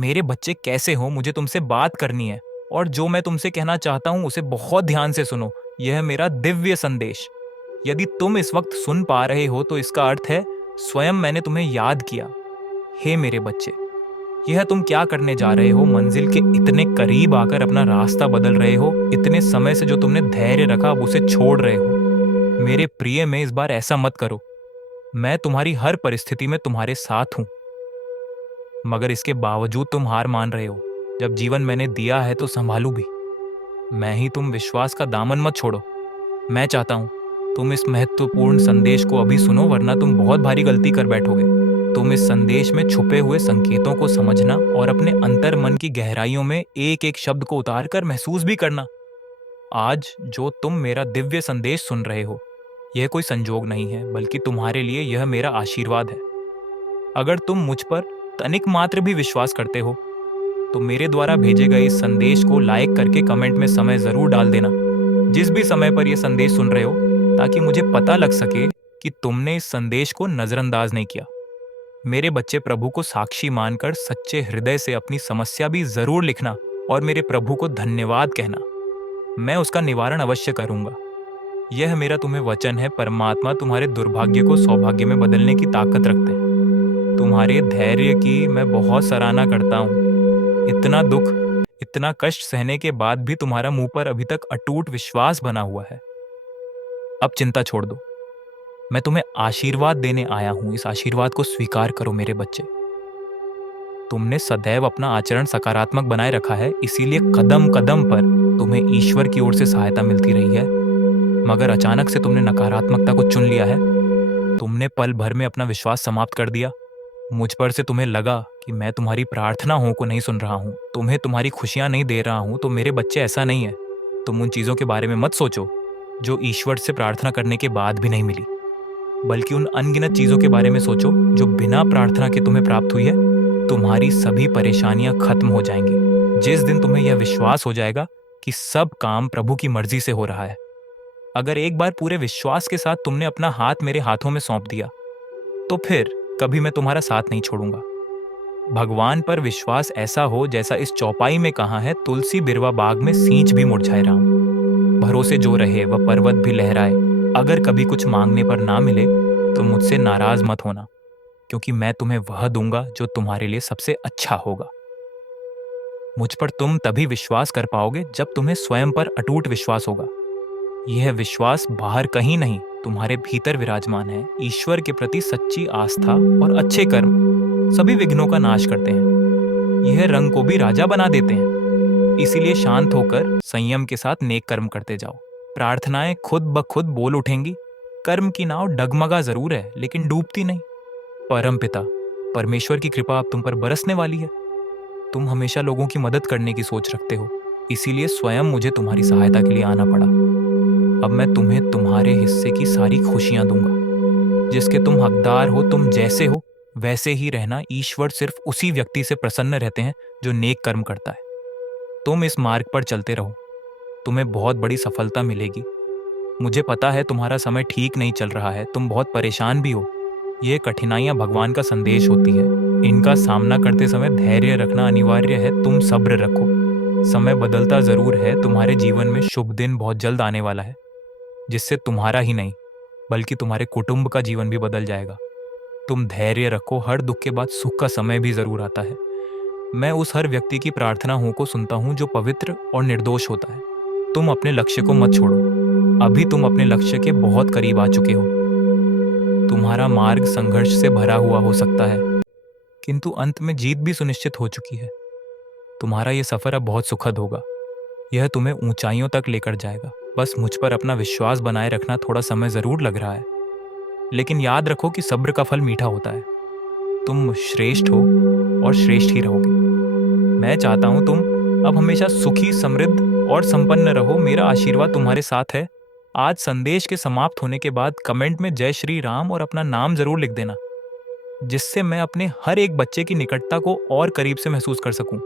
मेरे बच्चे कैसे हो, मुझे तुमसे बात करनी है। और जो मैं तुमसे कहना चाहता हूं उसे बहुत ध्यान से सुनो। यह मेरा दिव्य संदेश। यदि तुम इस वक्त सुन पा रहे हो तो इसका अर्थ है स्वयं मैंने तुम्हें याद किया। हे मेरे बच्चे, यह तुम क्या करने जा रहे हो? मंजिल के इतने करीब आकर अपना रास्ता बदल रहे हो। इतने समय से जो तुमने धैर्य रखा अब उसे छोड़ रहे हो। मेरे प्रिय में इस बार ऐसा मत करो। मैं तुम्हारी हर परिस्थिति में तुम्हारे साथ हूं, मगर इसके बावजूद तुम हार मान रहे हो। जब जीवन मैंने दिया है तो संभालू भी मैं ही। तुम विश्वास का दामन मत छोड़ो। मैं चाहता हूं तुम इस महत्वपूर्ण संदेश को अभी सुनो, वरना तुम बहुत भारी गलती कर बैठोगे। तुम इस संदेश में छुपे हुए संकेतों को समझना और अपने अंतर मन की गहराइयों में एक एक शब्द को उतार कर महसूस भी करना। आज जो तुम मेरा दिव्य संदेश सुन रहे हो, यह कोई संजोग नहीं है, बल्कि तुम्हारे लिए यह मेरा आशीर्वाद है। अगर तुम मुझ पर तनिक मात्र भी विश्वास करते हो तो मेरे द्वारा भेजे गए इस संदेश को लाइक करके कमेंट में समय जरूर डाल देना, जिस भी समय पर यह संदेश सुन रहे हो, ताकि मुझे पता लग सके कि तुमने इस संदेश को नजरअंदाज नहीं किया। मेरे बच्चे, प्रभु को साक्षी मानकर सच्चे हृदय से अपनी समस्या भी जरूर लिखना और मेरे प्रभु को धन्यवाद कहना। मैं उसका निवारण अवश्य करूंगा। यह मेरा तुम्हें वचन है। परमात्मा तुम्हारे दुर्भाग्य को सौभाग्य में बदलने की ताकत रखते हैं। तुम्हारे धैर्य की मैं बहुत सराहना करता हूँ। इतना दुख, इतना कष्ट सहने के बाद भी तुम्हारा मुंह पर अभी तक अटूट विश्वास बना हुआ है। अब चिंता छोड़ दो। मैं तुम्हें आशीर्वाद देने आया हूं। इस आशीर्वाद को स्वीकार करो मेरे बच्चे। तुमने सदैव अपना आचरण सकारात्मक बनाए रखा है, इसीलिए कदम कदम पर तुम्हें ईश्वर की ओर से सहायता मिलती रही है। मगर अचानक से तुमने नकारात्मकता को चुन लिया है। तुमने पल भर में अपना विश्वास समाप्त कर दिया। मुझ पर से तुम्हें लगा कि मैं तुम्हारी प्रार्थनाओं को नहीं सुन रहा हूँ, तुम्हें तुम्हारी खुशियां नहीं दे रहा हूँ। तो मेरे बच्चे, ऐसा नहीं है। तुम उन चीजों के बारे में मत सोचो जो ईश्वर से प्रार्थना करने के बाद भी नहीं मिली, बल्कि उन अनगिनत चीजों के बारे में सोचो जो बिना प्रार्थना के तुम्हें प्राप्त हुई है। तुम्हारी सभी परेशानियां खत्म हो जाएंगी जिस दिन तुम्हें यह विश्वास हो जाएगा कि सब काम प्रभु की मर्जी से हो रहा है। अगर एक बार पूरे विश्वास के साथ तुमने अपना हाथ मेरे हाथों में सौंप दिया तो फिर कभी मैं तुम्हारा साथ नहीं छोड़ूंगा। भगवान पर विश्वास ऐसा हो जैसा इस चौपाई में कहा है, तुलसी बिरवा बाग में सींच भी मुरझाए राम। भरोसे जो रहे वह पर्वत भी लहराए। अगर कभी कुछ मांगने पर ना मिले तो मुझसे नाराज मत होना, क्योंकि मैं तुम्हें वह दूंगा जो तुम्हारे लिए सबसे अच्छा होगा। मुझ पर तुम तभी विश्वास कर पाओगे जब तुम्हें स्वयं पर अटूट विश्वास होगा। यह विश्वास बाहर कहीं नहीं, तुम्हारे भीतर विराजमान है। ईश्वर के प्रति सच्ची आस्था और अच्छे कर्म सभी विघ्नों का नाश करते हैं। यह रंग को भी राजा बना देते हैं। इसीलिए शांत होकर संयम के साथ नेक कर्म करते जाओ। प्रार्थनाएं खुद ब खुद बोल उठेंगी। कर्म की नाव डगमगा जरूर है, लेकिन डूबती नहीं। परम पिता परमेश्वर की कृपा अब तुम पर बरसने वाली है। तुम हमेशा लोगों की मदद करने की सोच रखते हो, इसीलिए स्वयं मुझे तुम्हारी सहायता के लिए आना पड़ा। अब मैं तुम्हें तुम्हारे हिस्से की सारी खुशियां दूंगा जिसके तुम हकदार हो। तुम जैसे हो वैसे ही रहना। ईश्वर सिर्फ उसी व्यक्ति से प्रसन्न रहते हैं जो नेक कर्म करता है। तुम इस मार्ग पर चलते रहो, तुम्हें बहुत बड़ी सफलता मिलेगी। मुझे पता है तुम्हारा समय ठीक नहीं चल रहा है, तुम बहुत परेशान भी हो। ये कठिनाइयां भगवान का संदेश होती है। इनका सामना करते समय धैर्य रखना अनिवार्य है। तुम सब्र रखो। समय बदलता जरूर है। तुम्हारे जीवन में शुभ दिन बहुत जल्द आने वाला है, जिससे तुम्हारा ही नहीं बल्कि तुम्हारे कुटुंब का जीवन भी बदल जाएगा। तुम धैर्य रखो। हर दुख के बाद सुख का समय भी जरूर आता है। मैं उस हर व्यक्ति की प्रार्थनाओं को सुनता हूँ जो पवित्र और निर्दोष होता है। तुम अपने लक्ष्य को मत छोड़ो। अभी तुम अपने लक्ष्य के बहुत करीब आ चुके हो। तुम्हारा मार्ग संघर्ष से भरा हुआ हो सकता है, किंतु अंत में जीत भी सुनिश्चित हो चुकी है। तुम्हारा यह सफर अब बहुत सुखद होगा। यह तुम्हें ऊंचाइयों तक लेकर जाएगा। बस मुझ पर अपना विश्वास बनाए रखना। थोड़ा समय जरूर लग रहा है, लेकिन याद रखो कि सब्र का फल मीठा होता है। तुम श्रेष्ठ हो और श्रेष्ठ ही रहोगे। मैं चाहता हूं तुम अब हमेशा सुखी, समृद्ध और संपन्न रहो। मेरा आशीर्वाद तुम्हारे साथ है। आज संदेश के समाप्त होने के बाद कमेंट में जय श्री राम और अपना नाम जरूर लिख देना, जिससे मैं अपने हर एक बच्चे की निकटता को और करीब से महसूस कर सकूं।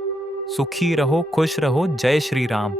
सुखी रहो, खुश रहो। जय श्री राम।